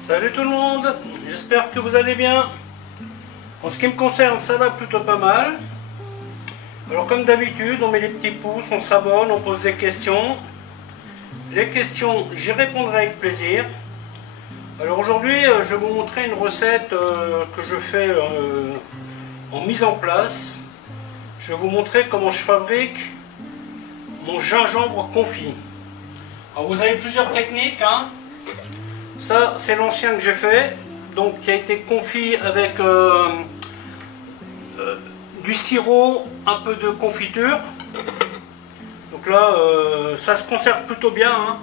Salut tout le monde, j'espère que vous allez bien. En ce qui me concerne, ça va plutôt pas mal. Alors comme d'habitude, on met les petits pouces, on s'abonne, on pose des questions. Les questions, j'y répondrai avec plaisir. Alors aujourd'hui, je vais vous montrer une recette que je fais en mise en place. Je vais vous montrer comment je fabrique mon gingembre confit. Alors vous avez plusieurs techniques, hein. Ça, c'est l'ancien que j'ai fait, donc qui a été confit avec du sirop, un peu de confiture. Donc là, ça se conserve plutôt bien, hein.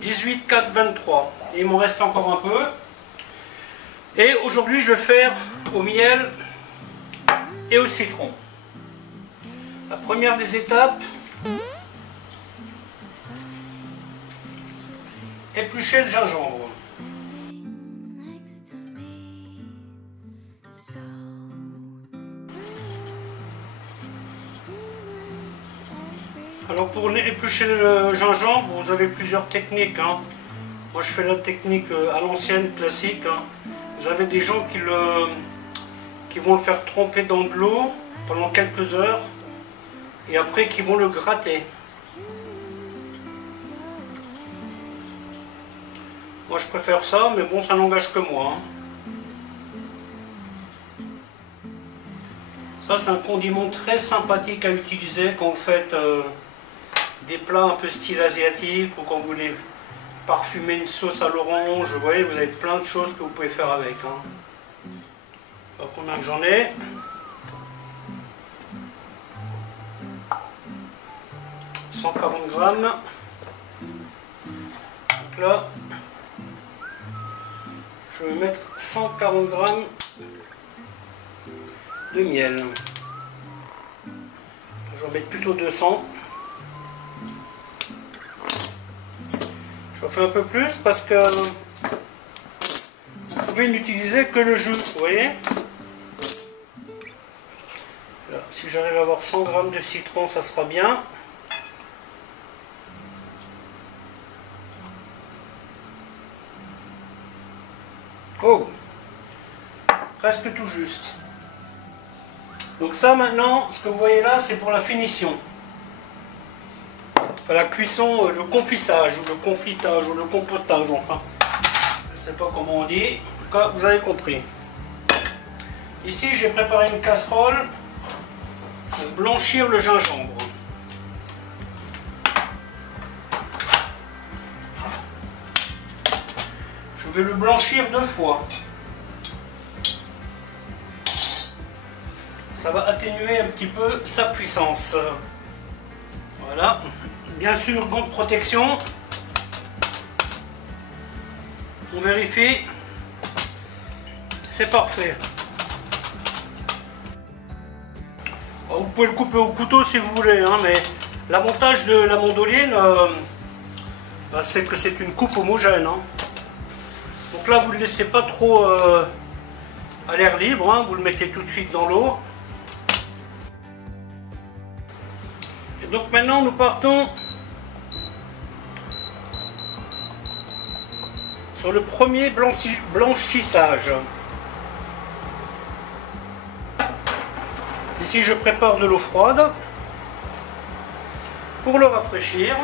18, 4, 23. Et il m'en reste encore un peu. Et aujourd'hui, je vais faire au miel et au citron. La première des étapes, éplucher le gingembre. Alors pour éplucher le gingembre, vous avez plusieurs techniques, hein. Moi je fais la technique à l'ancienne, classique, hein. Vous avez des gens qui vont le faire tremper dans de l'eau pendant quelques heures et après qui vont le gratter. Moi je préfère ça, mais bon, ça n'engage que moi, hein. Ça c'est un condiment très sympathique à utiliser quand vous faites des plats un peu style asiatique ou quand vous voulez parfumer une sauce à l'orange. Vous voyez, vous avez plein de choses que vous pouvez faire avec, hein. Alors combien que j'en ai? « 140 grammes. Donc là, je vais mettre 140 grammes de miel. Je vais en mettre plutôt 200. Je fais un peu plus parce que vous pouvez n'utiliser que le jus, vous voyez. Là, si j'arrive à avoir 100 g de citron, ça sera bien. Oh, presque tout juste. Donc ça maintenant, ce que vous voyez là, c'est pour la finition. Enfin, la cuisson, le confissage, ou le confitage, ou le compotage, enfin. Je ne sais pas comment on dit. En tout cas, vous avez compris. Ici, j'ai préparé une casserole pour blanchir le gingembre. Je vais le blanchir 2 fois. Ça va atténuer un petit peu sa puissance. Voilà. Bien sûr, gants de protection. On vérifie. C'est parfait. Alors, vous pouvez le couper au couteau si vous voulez, hein, mais l'avantage de la mandoline, c'est que c'est une coupe homogène, hein. Donc là, vous ne le laissez pas trop à l'air libre, hein, vous le mettez tout de suite dans l'eau. Et donc maintenant, nous partons sur le premier blanchissage. Ici, je prépare de l'eau froide pour le rafraîchir.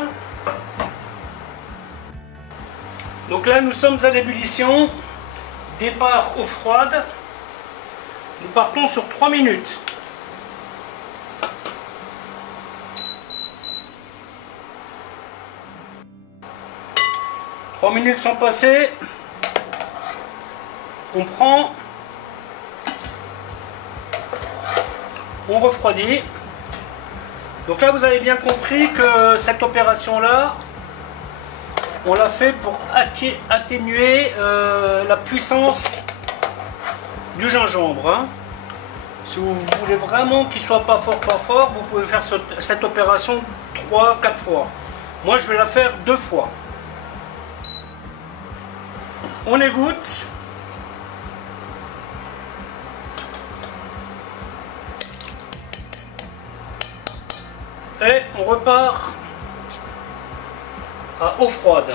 Donc là, nous sommes à l'ébullition. Départ eau froide. Nous partons sur 3 minutes. « 3 minutes sont passées. On prend. On refroidit. Donc là, vous avez bien compris que cette opération-là, on l'a fait pour atténuer la puissance du gingembre, hein. Si vous voulez vraiment qu'il soit pas fort, vous pouvez faire cette opération 3-4 fois. Moi, je vais la faire 2 fois. On égoutte. Et on repart à eau froide.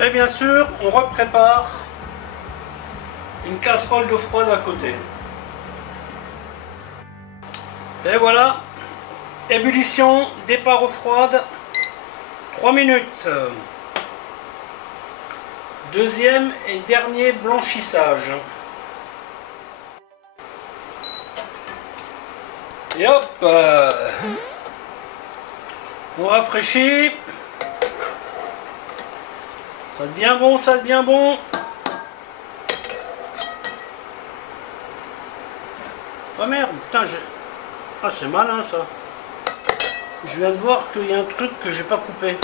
Et bien sûr, on reprépare une casserole d'eau froide à côté. Et voilà, ébullition, départ eau froide, 3 minutes. Deuxième et dernier blanchissage. Et hop, on rafraîchit. Ça devient bon, ça devient bon. Oh merde, putain, ah, c'est malin ça. Je viens de voir qu'il y a un truc que j'ai pas coupé.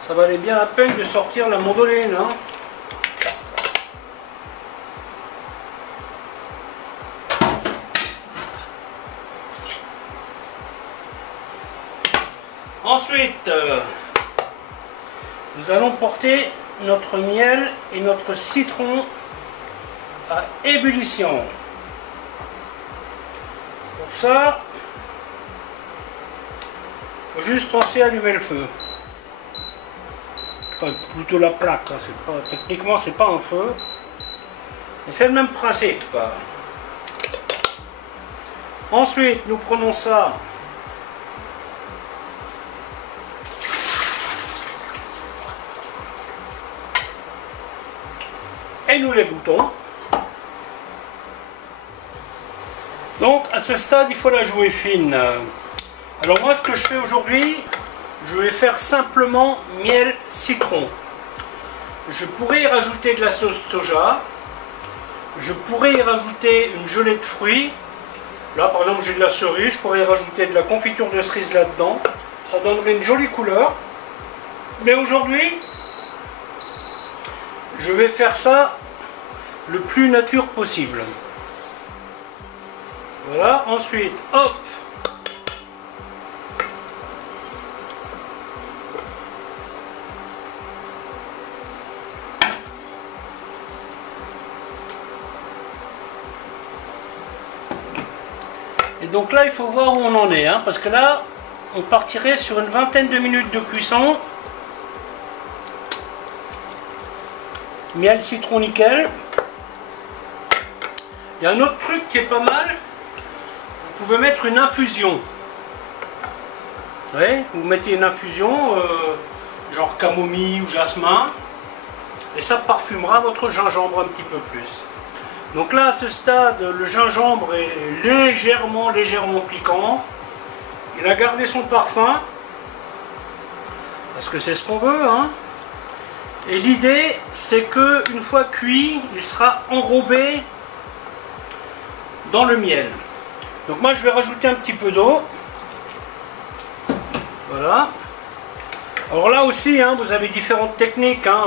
Ça valait bien la peine de sortir la mandoline, hein. Ensuite, nous allons porter notre miel et notre citron à ébullition. Pour ça, il faut juste penser à allumer le feu. Enfin, plutôt la plaque, hein. Techniquement c'est pas un feu, mais c'est le même principe. Ensuite, nous prenons ça. Et nous les boutons. Donc à ce stade il faut la jouer fine. Alors moi ce que je fais aujourd'hui, je vais faire simplement miel citron. Je pourrais y rajouter de la sauce soja. Je pourrais y rajouter une gelée de fruits. Là par exemple j'ai de la cerise, je pourrais y rajouter de la confiture de cerise là-dedans. Ça donnerait une jolie couleur. Mais aujourd'hui, je vais faire ça le plus nature possible. Voilà, ensuite, hop. Et donc là, il faut voir où on en est, hein, parce que là, on partirait sur une vingtaine de minutes de cuisson. Miel, citron, nickel. Il y a un autre truc qui est pas mal. Vous pouvez mettre une infusion. Ouais, vous mettez une infusion, genre camomille ou jasmin. Et ça parfumera votre gingembre un petit peu plus. Donc là, à ce stade, le gingembre est légèrement piquant. Il a gardé son parfum. Parce que c'est ce qu'on veut, hein. Et l'idée, c'est que une fois cuit, il sera enrobé dans le miel. Donc moi, je vais rajouter un petit peu d'eau. Voilà. Alors là aussi, hein, vous avez différentes techniques. Hein,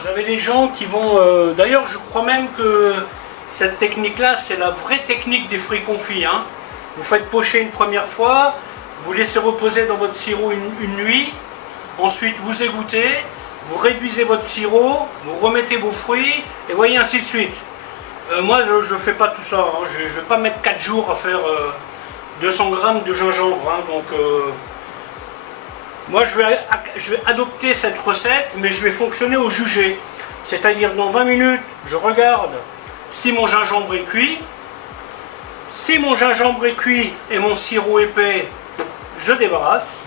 vous avez des gens qui vont... D'ailleurs, je crois même que cette technique-là, c'est la vraie technique des fruits confits. Hein. Vous faites pocher une première fois, vous laissez reposer dans votre sirop une nuit. Ensuite, vous égouttez, vous réduisez votre sirop, vous remettez vos fruits, et voyez ainsi de suite. Moi, je ne fais pas tout ça. Hein. Je ne vais pas mettre 4 jours à faire 200 grammes de gingembre. Hein. Donc, moi, je vais adopter cette recette, mais je vais fonctionner au jugé. C'est-à-dire, dans 20 minutes, je regarde si mon gingembre est cuit. Si mon gingembre est cuit et mon sirop épais, je débarrasse.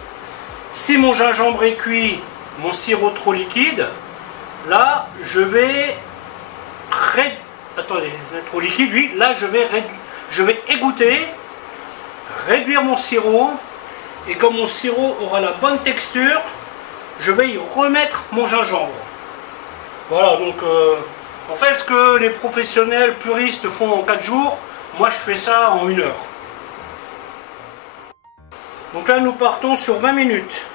Si mon gingembre est cuit, mon sirop trop liquide, là je vais attendez, trop liquide, oui, là je vais égoutter, réduire mon sirop, et comme mon sirop aura la bonne texture, je vais y remettre mon gingembre. Voilà, donc en fait ce que les professionnels puristes font en 4 jours, moi je fais ça en 1 heure. Donc là, nous partons sur 20 minutes.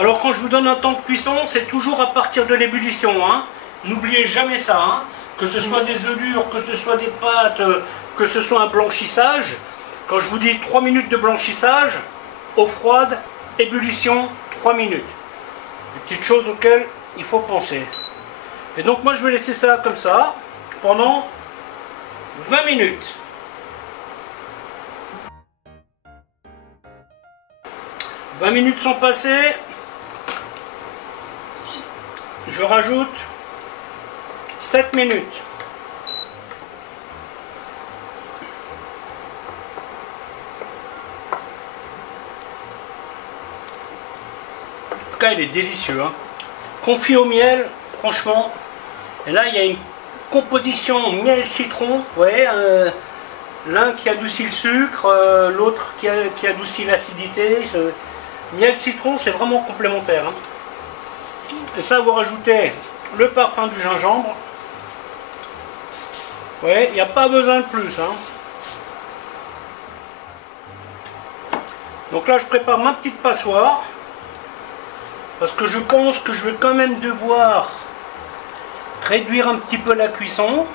Alors, quand je vous donne un temps de cuisson, c'est toujours à partir de l'ébullition. Hein. N'oubliez jamais ça. Hein. Que ce soit des œufs durs, que ce soit des pâtes, que ce soit un blanchissage. Quand je vous dis 3 minutes de blanchissage, eau froide, ébullition, 3 minutes. Des petites choses auxquelles il faut penser. Et donc moi je vais laisser ça comme ça pendant 20 minutes. « 20 minutes sont passées. Je rajoute 7 minutes. En tout cas, il est délicieux. Hein. Confit au miel, franchement. Et là, il y a une composition miel-citron. Vous voyez, l'un qui adoucit le sucre, l'autre qui adoucit l'acidité. Miel-citron, c'est vraiment complémentaire. Hein. Et ça, vous rajoutez le parfum du gingembre. Vous voyez, il n'y a pas besoin de plus. Hein. Donc là, je prépare ma petite passoire. Parce que je pense que je vais quand même devoir réduire un petit peu la cuisson.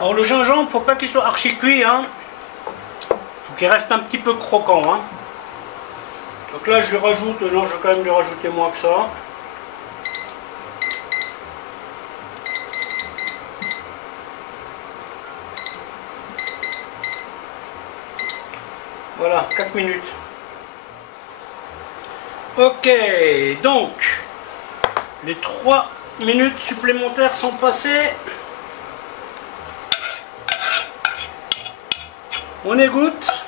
Alors le gingembre, il ne faut pas qu'il soit archi cuit. Hein. Faut qu'il reste un petit peu croquant. Hein. Donc là, je rajoute, non, je vais quand même lui rajouter moins que ça. Voilà, 4 minutes. Ok, donc, les 3 minutes supplémentaires sont passées. On égoutte.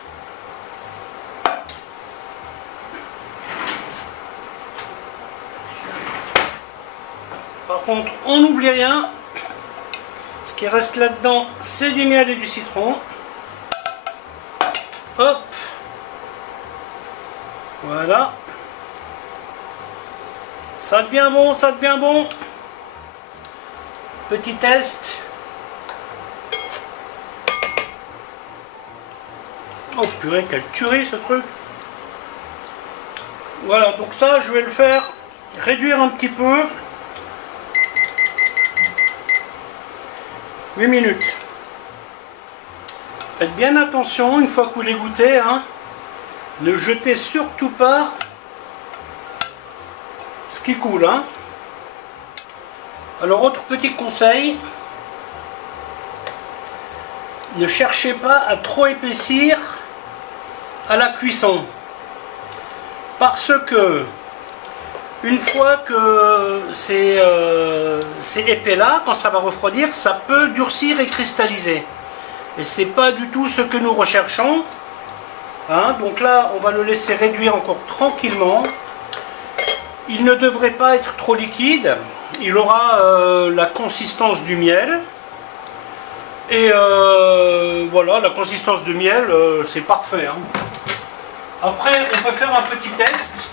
Par contre, on n'oublie rien. Ce qui reste là-dedans, c'est du miel et du citron. Hop. Voilà. Ça devient bon, ça devient bon. Petit test. Oh purée, quelle tuerie ce truc. Voilà, donc ça, je vais le faire réduire un petit peu. 8 minutes. Faites bien attention, une fois que vous les goûtez, hein, ne jetez surtout pas ce qui coule. Hein. Alors, autre petit conseil, ne cherchez pas à trop épaissir à la cuisson. Parce que, une fois que c'est épais là, quand ça va refroidir, ça peut durcir et cristalliser. Et c'est pas du tout ce que nous recherchons. Hein, donc là, on va le laisser réduire encore tranquillement. Il ne devrait pas être trop liquide. Il aura la consistance du miel. Et voilà, la consistance du miel, c'est parfait. Hein. Après, on peut faire un petit test.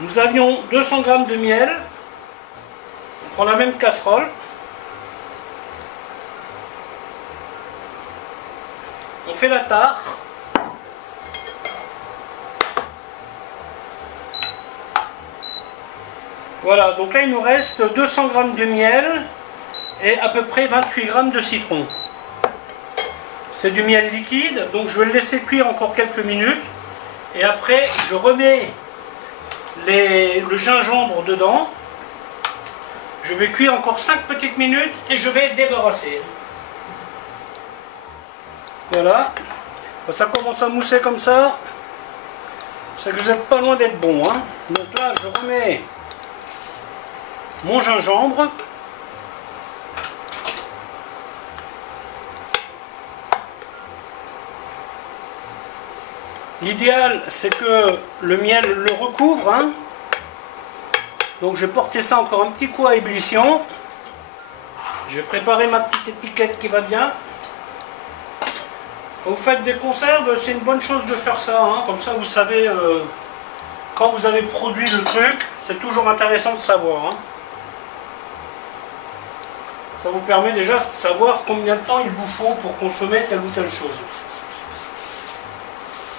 Nous avions 200 g de miel. On prend la même casserole. On fait la tare. Voilà, donc là il nous reste 200 g de miel et à peu près 28 g de citron. C'est du miel liquide, donc je vais le laisser cuire encore quelques minutes. Et après, je remets le gingembre dedans. Je vais cuire encore 5 petites minutes et je vais débarrasser. Voilà. Ça commence à mousser comme ça. C'est que vous n'êtes pas loin d'être bon. Hein. Donc là, je remets mon gingembre. L'idéal, c'est que le miel le recouvre. Hein. Donc je vais porter ça encore un petit coup à ébullition. Je vais préparer ma petite étiquette qui va bien. Quand vous faites des conserves, c'est une bonne chose de faire ça. Hein. Comme ça, vous savez, quand vous avez produit le truc, c'est toujours intéressant de savoir. Hein. Ça vous permet déjà de savoir combien de temps il vous faut pour consommer telle ou telle chose.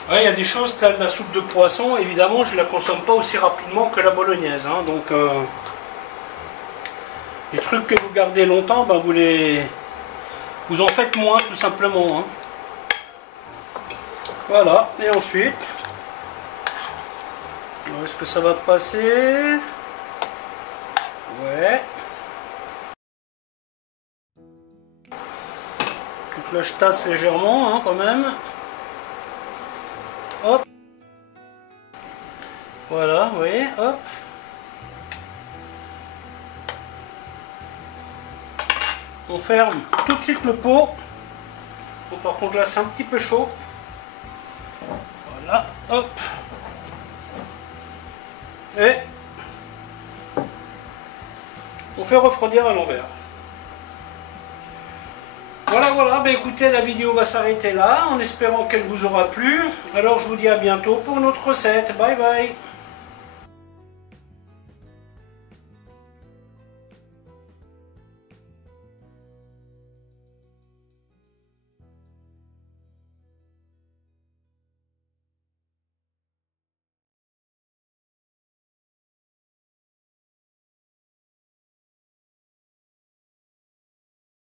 Ouais, il y a des choses telles la soupe de poisson, évidemment, je ne la consomme pas aussi rapidement que la bolognaise. Hein, donc, les trucs que vous gardez longtemps, ben, vous en faites moins, tout simplement. Hein. Voilà, et ensuite, Est-ce que ça va passer? Ouais. Donc là je tasse légèrement hein, quand même. Hop. Voilà, vous voyez, hop. On ferme tout de suite le pot. Bon, par contre là c'est un petit peu chaud. Voilà, hop. Et on fait refroidir à l'envers. Voilà, bah écoutez, la vidéo va s'arrêter là, en espérant qu'elle vous aura plu. Alors je vous dis à bientôt pour une autre recette. Bye bye.